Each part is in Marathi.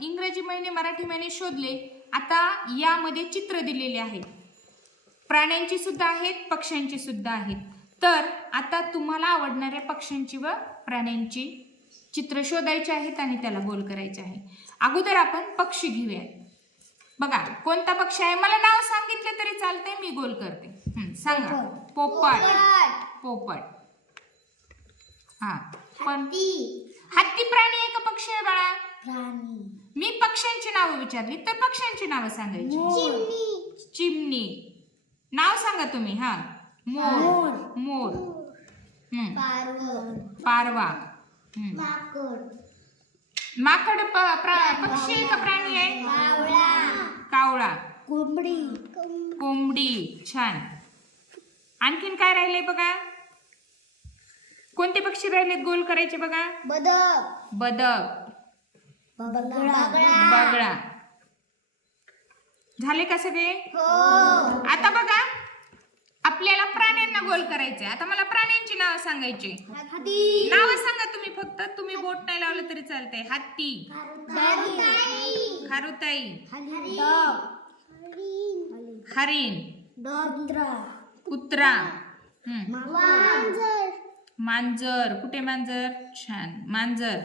इंग्रजी महिने मराठी महिने शोधले आता यामध्ये चित्र दिलेले आहेत प्राण्यांची सुद्धा आहेत पक्ष्यांची सुद्धा आहेत. तर आता तुम्हाला आवडणाऱ्या पक्ष्यांची व प्राण्यांची चित्र शोधायची आहेत आणि त्याला गोल करायचे आहे. अगोदर आपण पक्षी घेऊयात. बघा कोणता पक्षी आहे? मला नाव सांगितलं तरी चालतंय मी गोल करते. सांगा. पोपट. पोपट. हा. पण हत्ती प्राणी आहे का पक्षी आहे बाळा? प्राणी. मी पक्ष्यांची नावं विचारली तर पक्ष्यांची नावं सांगायची. चिमणी. नाव सांगा तुम्ही हा. मोर. मोर. हं, पारवा. माकड. प- प्रा- पक्षी आहे का प्राणी आहे? कावळा. कोंबडी. कोंबडी. छान. आणखीन काय राहिले बघा? कोणते पक्षी राहिलेत गोल करायचे बघा? बदक. बदक. बगळा. झाले का सगळे? हो. आता बघा आपल्याला प्राण्यांना गोल करायचे आता मला प्राण्यांची नावं सांगायची. नावं सांगा तुम्ही फक्त. तुम्ही बोट नाही लावलं तरी चालतंय. हत्ती खारुताई. हरिण. कुत्रा. हम्म. मांजर. कुठे मांजर? छान. मांजर.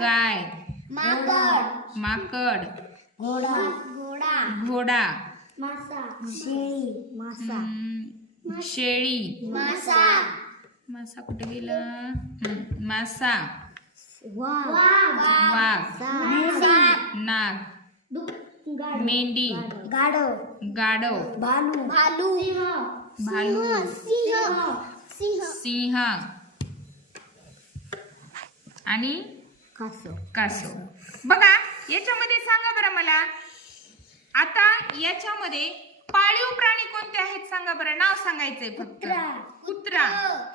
गाय. माकड. घोडा. घोडा. घोडा. मासा. शेळी. मासा. शेळी. मासा. मासा कुठे गेला? मासा. वाघ. नाग. मेंढी. गाढव गाढव भालू. भालू. भालू. सिंह. सिंह. सिंह. आणि कासव. कासव. बघा याच्यामध्ये सांगा बरं मला. आता याच्यामध्ये पाळीव प्राणी कोणते आहेत सांगा बरं? नाव सांगायचंय फक्त. कुत्रा.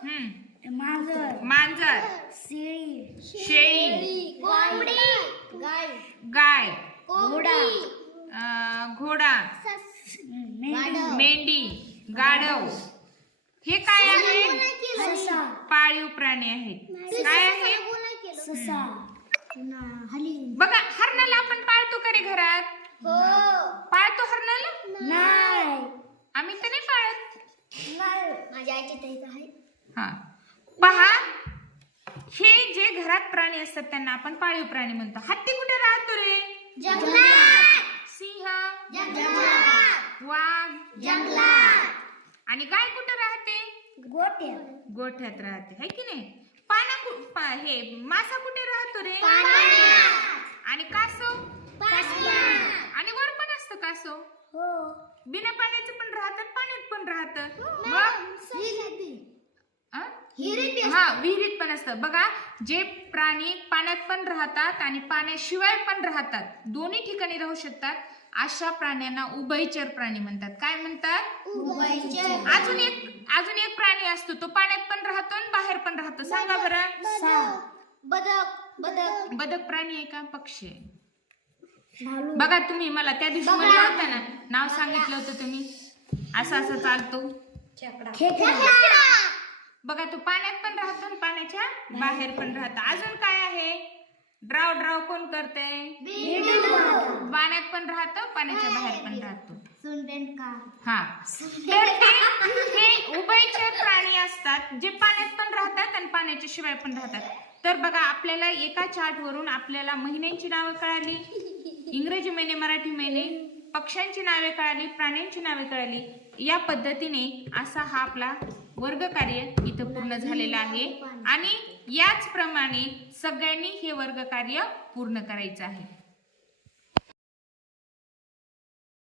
हम्म. मांजर. मांजर. शेळी. शेळी. कोंबडी. गाय. गाय. घोडा. अं, घोडा. मेंढी. मेंढी. गाढव. हे काय आहे? पाळीव प्राणी आहेत. काय आहे? ससा. हली. बघा हरणाला आपण पाळतो का रे घरात? हो. पाळतो हरणाला? नाही. आम्ही तर नाही पाळत. नाही. माझ्या आईची आहे. हा. पहा हे जे घरात प्राणी असतात त्यांना आपण पाळीव प्राणी म्हणतो. हत्ती कुठे राहतो रे? जंगलात. सिंह. जंगलात. वाघ. जंगलात. आणि गाय कुठे राहते? गोट्या गोठ्यात राहते. है की नाही? पाना कु- पा- हे मासा कुठे राहतो रे? आणि कासव? आणि वर पण असतं कासव? हो. बिना पाण्याचं पण राहतात पाण्यात पण राहतं. मग? अं? हा विहिरीत पण असतं. बघा जे प्राणी पाण्यात पण राहतात आणि पाण्याशिवाय पण राहतात दोन्ही ठिकाणी राहू शकतात अशा प्राण्यांना उभयचर प्राणी म्हणतात. काय म्हणतात? अजून एक अजून एक प्राणी असतो तो पाण्यात पण राहतो आणि बाहेर पण राहतो. सांगा बरं. बदक बदक बदक. प्राणी आहे का? पक्षी आहे. बघा तुम्ही मला त्या दिवशी म्हणलं होतं ना नाव सांगितलं होतं तुम्ही. असं असं चालतो. खेकडा. बघा तो पाण्यात पण राहतो आणि पाण्याच्या बाहेर पण राहतो. अजून काय आहे? ड्राव ड्राव कोण करतंय? पाण्यात पण राहतं पाण्याच्या बाहेर पण राहतो. हा. तर हे हे उभयचर प्राणी असतात जे पाण्यात पण राहतात आणि पाण्याच्या शिवाय पण राहतात. तर बघा आपल्याला एका चार्ट वरून आपल्याला महिन्यांची नावं कळाली इंग्रजी महिने मराठी महिने पक्ष्यांची नावे कळाली प्राण्यांची नावे कळाली. या पद्धतीने असा हा आपला वर्ग कार्य इथं पूर्ण झालेला आहे. आणि याचप्रमाणे सगळ्यांनी हे वर्ग कार्य पूर्ण करायचं आहे.